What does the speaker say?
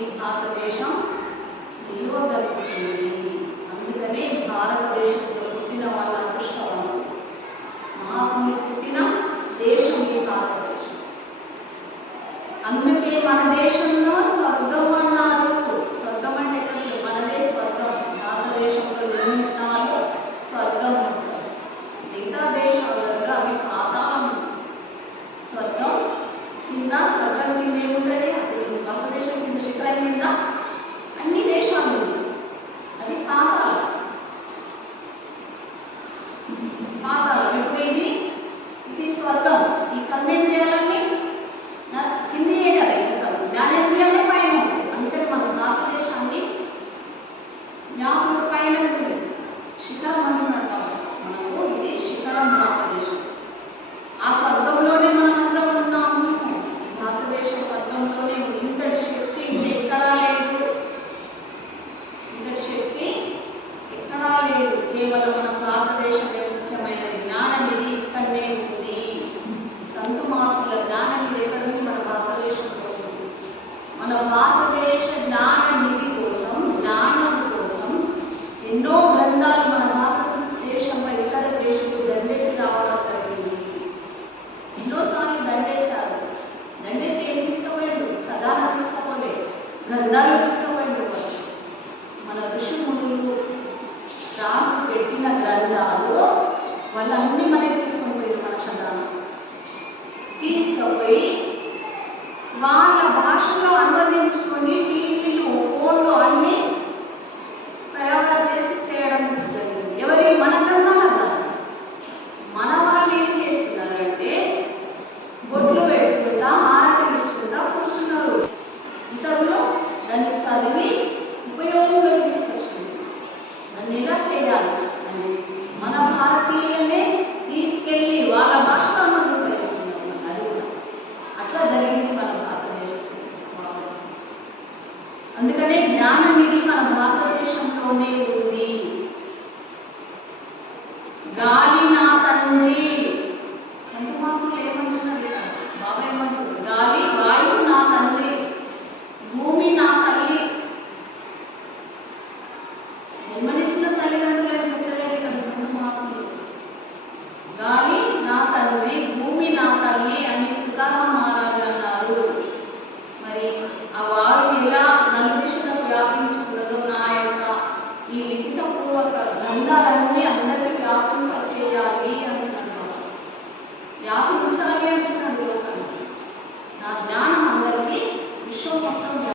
ఈ భారతదేశం నిలువగలుగుతుంది. అందుకనే భారతదేశంలో పుట్టిన వాళ్ళ అదృష్టవంతులు. మాకు పుట్టిన దేశం ఈ భారతదేశం. అందుకే మన దేశంలో స్వర్గం అన్నారు. స్వర్గం అంటే మనదే స్వర్గం. భారతదేశంలో జన్మించిన వాళ్ళు స్వర్గం ఉంటారు. మిగతా దేశాలలో అవి పాతాళం. స్వర్గం కింద, స్వర్గం కింద ఏముంటుంది? అది భారతదేశం కింద శిఖరం కింద అన్ని దేశాలు ఉంది. అది పాతాళం. పాతాళం ఇప్పుడు ఇది స్వర్గం. ఈ కర్మేంద్రియాలన్నీ కిందియే కదా, జ్ఞానేంద్రియాలే పైన ఉంటాయి. అందుకని మన భారతదేశాన్ని జ్ఞాపకుల పైన శిఖరం అని అంటాం. మనకు ఇది శిఖరం భారతదేశం. ఆ స్వర్గంలోనే మనం అందరం ఉన్నాము. భారతదేశ స్వర్గంలోనే ఇంతటి శక్తి ఎక్కడా లేదు. ఇంతటి శక్తి ఎక్కడా లేదు. కేవలం మన భారతదేశమే ముఖ్యమైనది. జ్ఞాననిధి ఇక్కడనే ఉంది. సంతు మహాత్ముల జ్ఞాననిధి ఎక్కడ ఉంది? మన భారతదేశంలో ఉంది. మన భారతదేశ జ్ఞాననిధి కోసం, జ్ఞానం కోసం ఎన్నో గ్రంథాలు మన భారతదేశంలో ఇతర దేశాలు దండెత్తి రావడం జరిగింది. ఎన్నోసార్లు దండెత్తారు. దండెత్తి ఏం తీసుకుపోయాడు? కథాలు తీసుకోలేదు, గ్రంథాలు తీసుకోపోయాడు. మన ఋషిమునులు రాసి పెట్టిన గ్రంథాలు వాళ్ళన్నీ మనకి తీసుకొని పోయారు. మన కథాలు తీసుకుపోయి వాళ్ళ భాషలో అనువదించుకొని టీవీలు, ఫోన్లు అన్నీ ప్రయోగాలు చేసి చేయడం జరిగింది. ఎవరి? మన గ్రంథాలు అన్నారు. మన వాళ్ళు ఏం చేస్తున్నారంటే బొట్లు పెట్టుకుంటా, ఆరాధన ఇచ్చుకుంటా కూర్చున్నారు. ఇతరులు దాన్ని చదివి ఉపయోగంలోకి తీసుకొచ్చుకుంటారు. దాన్ని ఎలా చేయాలి అని మన భారతీయులనే తీసుకెళ్ళి వాళ్ళ భాషలో మనం ఉపయోగిస్తున్నారు. అది కూడా అట్లా జరిగింది మన భారతదేశం. అందుకనే జ్ఞాననిధి మన భారతదేశంలోనే ఉంది. గాలి నా తండ్రి. సంతమాకులు ఏమంటున్నారు? బాబా ఏమంటారు? గాలి, వాయువు నా తండ్రి, భూమి నా తల్లి. జన్మనిచ్చిన తల్లిదండ్రులు అని చెప్పలేదు ఇక్కడ సంతమాకులు. గాలి నా తండ్రి, భూమి నా తల్లి అని తుకారాం మహారాజు అన్నారు. మరి ఆ వారు ఎలా నలుదిశలకు వ్యాపించుకున్నదో నా యొక్క ఈ లిఖితపూర్వక గ్రంథాలన్నీ అందరికీ వ్యాపింపచేయాలి అని అంటున్నారు. వ్యాపించాలి అంటున్నాడు లోకాన్ని. నా జ్ఞానం అందరికీ విశ్వం మొత్తం